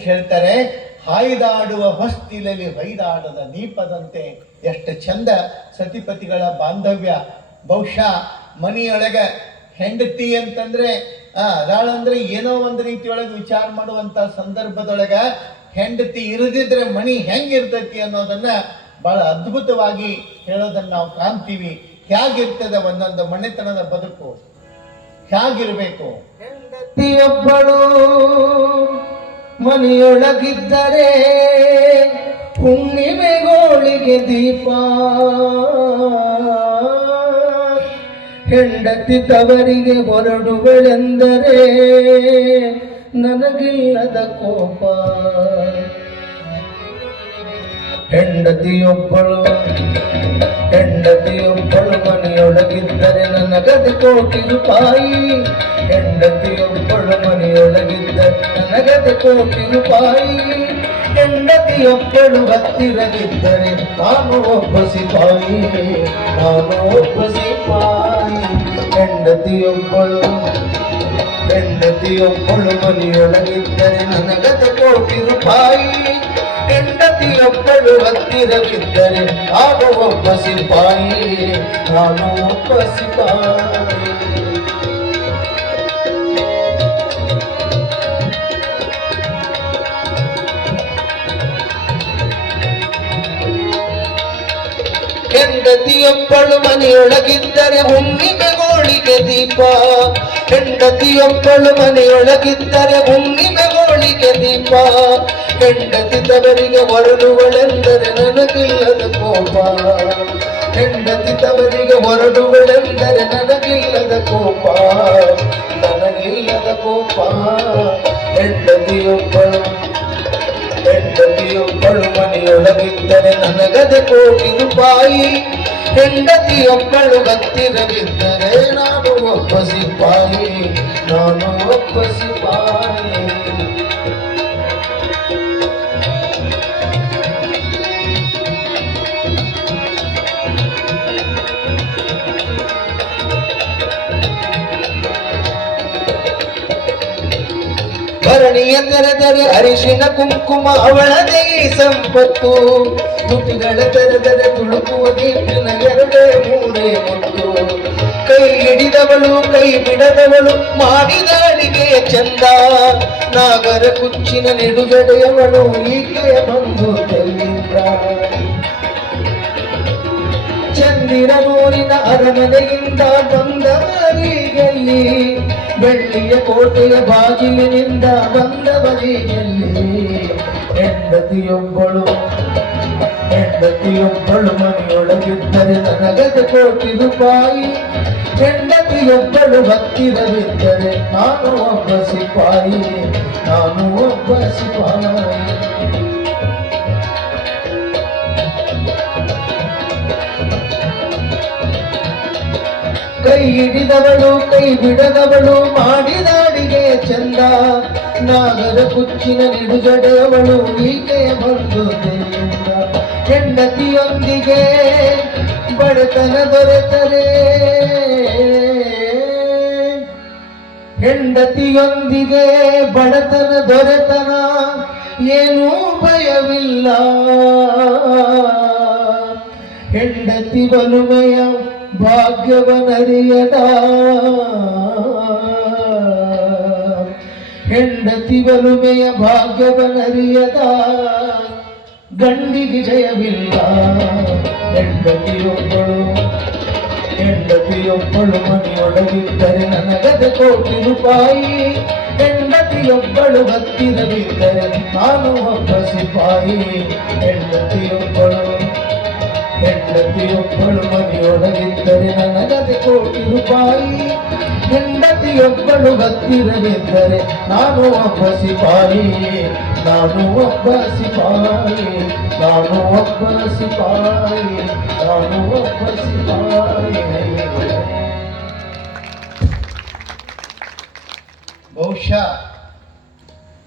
ಅದಕ್ಕೆ ಹೇಳ್ತಾರೆ, ಹಾಯ್ದಾಡುವ ಹೊಸ್ತಿಲಲ್ಲಿ ಹೊಯ್ದಾಡದ ದೀಪದಂತೆ. ಎಷ್ಟು ಚಂದ ಸತಿಪತಿಗಳ ಬಾಂಧವ್ಯ. ಬಹುಶಃ ಮನೆಯೊಳಗೆ ಹೆಂಡತಿ ಅಂತಂದ್ರೆ ಅದಾಳಂದ್ರೆ ಏನೋ ಒಂದು ರೀತಿಯೊಳಗೆ ವಿಚಾರ ಮಾಡುವಂತ ಸಂದರ್ಭದೊಳಗ ಹೆಂಡತಿ ಇರದಿದ್ರೆ ಮಣಿ ಹೆಂಗಿರ್ತೈತಿ ಅನ್ನೋದನ್ನ ಬಹಳ ಅದ್ಭುತವಾಗಿ ಹೇಳೋದನ್ನ ನಾವು ಕಾಣ್ತೀವಿ. ಹೇಗಿರ್ತದೆ ಒಂದೊಂದು ಮನೆತನದ ಬದುಕು, ಹೇಗಿರ್ಬೇಕು. ಹೆಂಡತಿಯೊಬ್ಬಳು ಮನೆಯೊಳಗಿದ್ದರೆ ಹುಣ್ಣಿಮೆಗೋಳಿಗೆ ದೀಪ, ಹೆಂಡತಿ ತವರಿಗೆ ಹೊರಡುಗಳೆಂದರೆ ನನಗಿಲ್ಲದ ಕೋಪ. ಹೆಂಡತಿಯೊಬ್ಬಳು ಮನೆಯೊಳಗಿದ್ದರೆ ನನಗದೆ ಕೋಟಿ ರೂಪಾಯಿ. ಹೆಂಡತಿಯೊಬ್ಬಳು ಮನೆಯೊಳಗಿದ್ದರೆ ನನಗದೆ ಕೋಟಿ ರೂಪಾಯಿ. ಹೆಂಡತಿಯೊಬ್ಬಳು ಹತ್ತಿರಗಿದ್ದರೆ ನಾನು ಒಬ್ಬ ಸಿಪಾಯಿ, ನಾನು ಒಬ್ಬ ಸಿಪಾಯಿ. ಹೆಂಡತಿಯೊಬ್ಬಳು ಮನೆಯೊಳಗಿದ್ದರೆ ನನಗದೆ ಕೋಟಿ ರೂಪಾಯಿ. ಹೆಂಡತಿಯೊಬ್ಬಳು ಹತ್ತಿರವಿದ್ದರೆ ನಾನು ಒಬ್ಬ ಸಿಪಾಯಿ, ನಾನು ಒಬ್ಬ ಸಿಪಾಯಿ. ಹೆಂಡತಿಯೊಬ್ಬಳು ಮನೆಯೊಳಗಿದ್ದರೆ ಹುಣ್ಣಿಮೆಗೋಳಿಗೆ ದೀಪ. ಹೆಂಡತಿಯೊಬ್ಬಳು ಮನೆಯೊಳಗಿದ್ದರೆ ಹುಣ್ಣಿಮೆಗೋಳಿಗೆ ದೀಪ. ಹೆಂಡತಿ ತವರಿಗೆ ಹೊರಡುವಳೆಂದರೆ ನನಗಿಲ್ಲದ ಕೋಪ. ಹೆಂಡತಿ ತವರಿಗೆ ಹೊರಡುವಳೆಂದರೆ ನನಗಿಲ್ಲದ ಕೋಪ, ನನಗಿಲ್ಲದ ಕೋಪ. ಹೆಂಡತಿಯೊಬ್ಬಳು ಮನೆಯೊಳಗಿದ್ದರೆ ನನಗದೆ ಕೋಟಿ ರೂಪಾಯಿ. ಹೆಂಡತಿಯೊಬ್ಬಳು ಹತ್ತಿರವಿದ್ದರೆ ನಾನು ಒಬ್ಬ ಸಿಪಾಯಿ, ನಾನು ಒಬ್ಬ ಸಿಪಾಯಿ. ಭರಣಿಯ ತೆರೆದರೆ ಅರಿಶಿನ ಕುಂಕುಮ ಅವಳದೇ ಸಂಪತ್ತು. ತುಟಿಗಳ ತೆರೆದರೆ ತುಳುಕುವ ಗೀಟಿನ ಎರಡೇ ಮೂರೇ ಮುತ್ತು. ಕೈ ಹಿಡಿದವಳು ಕೈ ಬಿಡದವಳು ಮಾಡಿದ ಅಡಿಗೆ ಚಂದ. ನಾಗರ ಕುಚ್ಚಿನ ನಿಡುಗಡೆಯವಳು ಈಕೆಯ ಬಂಧು ತೆಲ್ಲಿಂದ. ಚಂದಿರನೂರಿನ ಅರಮನೆಯಿಂದ ಬಂದ ಮರಿಗೆಲ್ಲಿ, ಬೆಳ್ಳಿಯ ಕೋಟೆಯ ಬಾಗಿಲಿನಿಂದ ಬಂದವರಿಗೆಲ್ಲಿ. ಹೆಂಡತಿಯೊಬ್ಬಳು ಮನೆಯೊಳಗಿದ್ದರೆ ನನಗದೆ ಕೋಟಿ ರೂಪಾಯಿ. ಹೆಂಡತಿಯೊಬ್ಬಳು ಹತ್ತಿರವಿದ್ದರೆ ನಾನು ಒಬ್ಬ ಸಿಪಾಯಿ, ನಾನು ಒಬ್ಬ ಸಿಪಾಯಿ. ಕೈ ಹಿಡಿದವಳು ಕೈ ಬಿಡದವಳು ಮಾಡಿದ ಅಡಿಗೆ ಚಂದ. ನಾಗರ ಕುಚ್ಚಿನ ನಿಡುಗಡೆಯವಳು ಈಕೆಯ ಬಂಧು ತೆಲ್ಲಿಂದ. ಹೆಂಡತಿಯೊಂದಿಗೆ ಬಡತನ ದೊರೆತರೆ, ಹೆಂಡತಿಯೊಂದಿಗೆ ಬಡತನ ದೊರೆತನ ಏನೂ ಭಯವಿಲ್ಲ. ಹೆಂಡತಿ ಬಲುಮೆಯ ಭಾಗ್ಯವನರಿಯದ, ಹೆಂಡತಿ ಬಲುಮೆಯ ಭಾಗ್ಯವನರಿಯದ ಗಂಡಿಗೆ ಜಯವಿಲ್ಲ. ಹೆಂಡತಿಯೊಬ್ಬಳು ಮನೆಯೊಳಗಿದ್ದರೆ ನನಗದೆ ಕೋಟಿ ರೂಪಾಯಿ. ಹೆಂಡತಿಯೊಬ್ಬಳು ಹತ್ತಿರವಿದ್ದರೆ ನಾನು ಒಬ್ಬ ಸಿಪಾಯಿ. ಹೆಂಡತಿಯೊಬ್ಬಳು ಮನೆಯೊಳಗಿದ್ದರೆ ನನಗದೆ ಕೋಟಿ ರೂಪಾಯಿ. ಹೆಂಡತಿಯೊಬ್ಬಳು ಹತ್ತಿರವಿದ್ದರೆ ನಾನು ಒಬ್ಬ ಸಿಪಾಯಿ, ನಾನು ಒಬ್ಬ ಸಿಪಾಯಿ, ನಾನು ಒಬ್ಬ ಸಿಪಾಯಿ, ನಾನು ಒಬ್ಬ ಸಿಪಾಯಿ. ಬಹುಶಃ